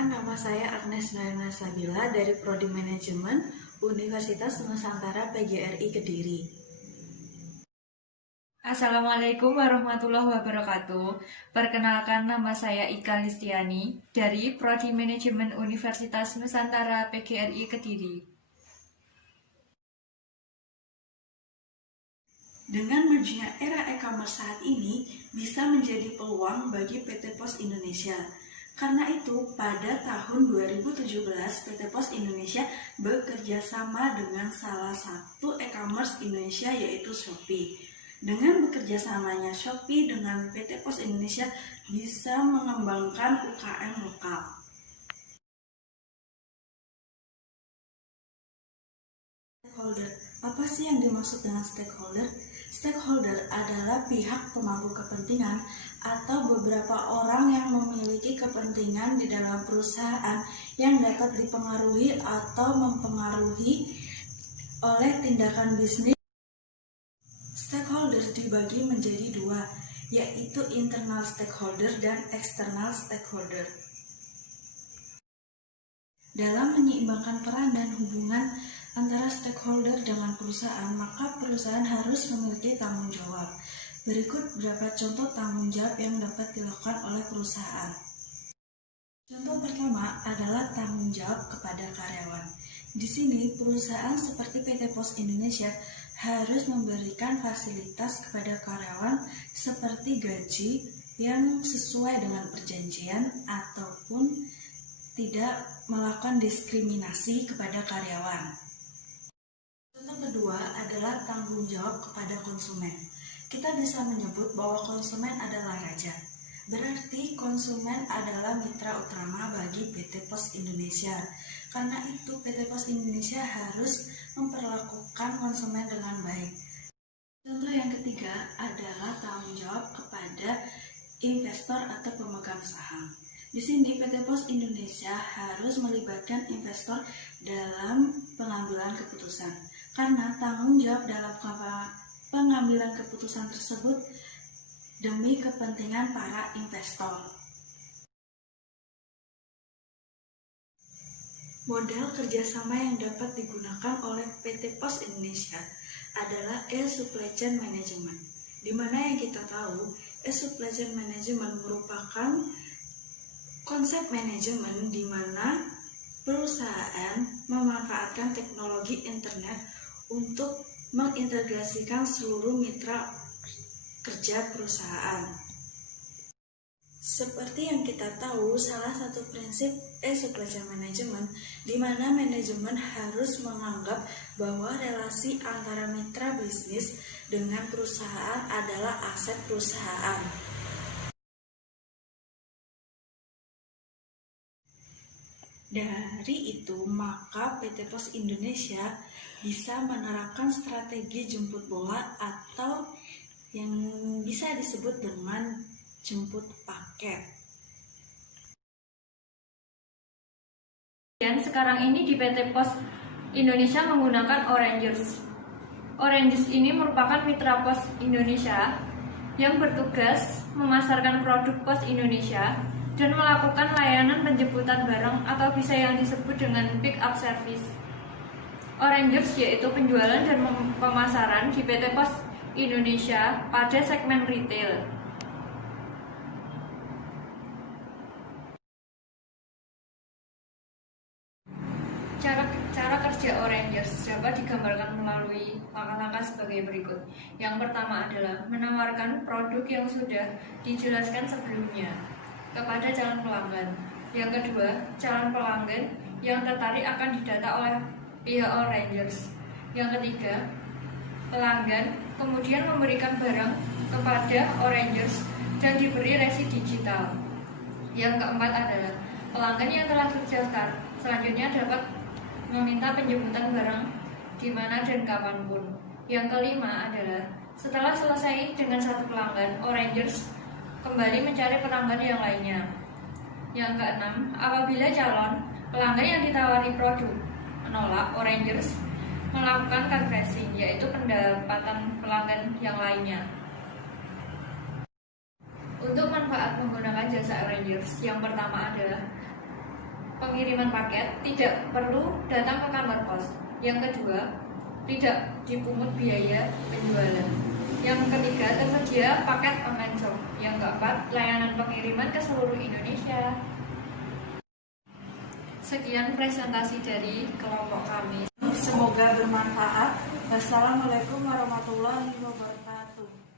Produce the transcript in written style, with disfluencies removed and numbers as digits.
Perkenalkan, nama saya Agnes Nayana Sabila dari Prodi Manajemen Universitas Nusantara PGRI Kediri. Assalamualaikum warahmatullahi wabarakatuh. Perkenalkan, nama saya Ika Listiani dari Prodi Manajemen Universitas Nusantara PGRI Kediri. Dengan majunya era e-commerce saat ini bisa menjadi peluang bagi PT Pos Indonesia. Karena itu, pada tahun 2017, PT Pos Indonesia bekerja sama dengan salah satu e-commerce Indonesia yaitu Shopee. Dengan bekerjasamanya Shopee dengan PT Pos Indonesia bisa mengembangkan UKM lokal. Stakeholder, apa sih yang dimaksud dengan stakeholder? Stakeholder adalah pihak pemangku kepentingan atau beberapa orang yang memiliki kepentingan di dalam perusahaan yang dapat dipengaruhi atau mempengaruhi oleh tindakan bisnis. Stakeholder dibagi menjadi dua, yaitu internal stakeholder dan external stakeholder. Dalam menyeimbangkan peran dan hubungan antara stakeholder dengan perusahaan, maka perusahaan harus memiliki tanggung jawab. Berikut beberapa contoh tanggung jawab yang dapat dilakukan oleh perusahaan. Contoh pertama adalah tanggung jawab kepada karyawan. Di sini, perusahaan seperti PT Pos Indonesia harus memberikan fasilitas kepada karyawan seperti gaji yang sesuai dengan perjanjian ataupun tidak melakukan diskriminasi kepada karyawan. Contoh kedua adalah tanggung jawab kepada konsumen. Kita bisa menyebut bahwa konsumen adalah raja. Berarti konsumen adalah mitra utama bagi PT Pos Indonesia. Karena itu PT Pos Indonesia harus memperlakukan konsumen dengan baik. Contoh yang ketiga adalah tanggung jawab kepada investor atau pemegang saham. Di sini PT Pos Indonesia harus melibatkan investor dalam pengambilan keputusan. Karena tanggung jawab dalam pengambilan keputusan tersebut demi kepentingan para investor. Model kerjasama yang dapat digunakan oleh PT Pos Indonesia adalah e-supply chain management, di mana yang kita tahu e-supply chain management merupakan konsep manajemen di mana perusahaan memanfaatkan teknologi internet untuk mengintegrasikan seluruh mitra kerja perusahaan. Seperti yang kita tahu, salah satu prinsip e-supply chain management di mana manajemen harus menganggap bahwa relasi antara mitra bisnis dengan perusahaan adalah aset perusahaan. Dari itu, maka PT Pos Indonesia bisa menerapkan strategi jemput bola atau yang bisa disebut dengan jemput paket. Dan sekarang ini di PT Pos Indonesia menggunakan Orangers. Orangers ini merupakan mitra Pos Indonesia yang bertugas memasarkan produk Pos Indonesia dan melakukan layanan penjemputan barang atau bisa yang disebut dengan pick up service. Orangers yaitu penjualan dan pemasaran di PT Pos Indonesia pada segmen retail. Cara kerja Orangers dapat digambarkan melalui langkah-langkah sebagai berikut. Yang pertama adalah menawarkan produk yang sudah dijelaskan sebelumnya kepada calon pelanggan. Yang kedua, calon pelanggan yang tertarik akan didata oleh pihak Orangers. Yang ketiga, pelanggan kemudian memberikan barang kepada Orangers dan diberi resi digital. Yang keempat adalah pelanggan yang telah terdaftar selanjutnya dapat meminta penjemputan barang di mana dan kapanpun. Yang kelima adalah setelah selesai dengan satu pelanggan, Orangers kembali mencari pelanggan yang lainnya. Yang keenam, apabila calon pelanggan yang ditawari produk menolak, Orangers melakukan conversing, yaitu pendapatan pelanggan yang lainnya. Untuk manfaat menggunakan jasa Orangers, yang pertama adalah pengiriman paket tidak perlu datang ke kantor pos. Yang kedua, tidak dipungut biaya penjualan. Yang ketiga, tersedia paket online shop. Yang keempat, layanan pengiriman ke seluruh Indonesia. Sekian presentasi dari kelompok kami. Semoga bermanfaat. Wassalamualaikum warahmatullahi wabarakatuh.